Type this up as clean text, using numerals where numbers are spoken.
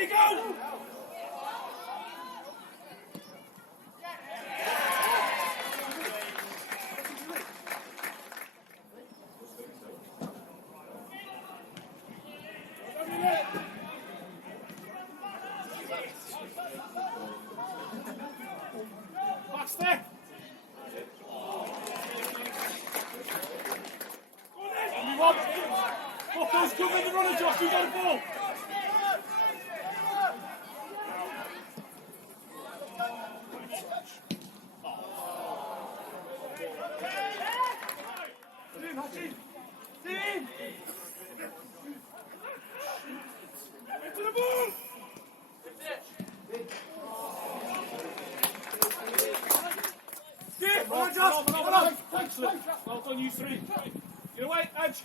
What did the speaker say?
Ready, go! Back step! Move on! Buckles, come in the runner, Josh, you got the ball! Into the ball! Well done, you three. Get away, Edge.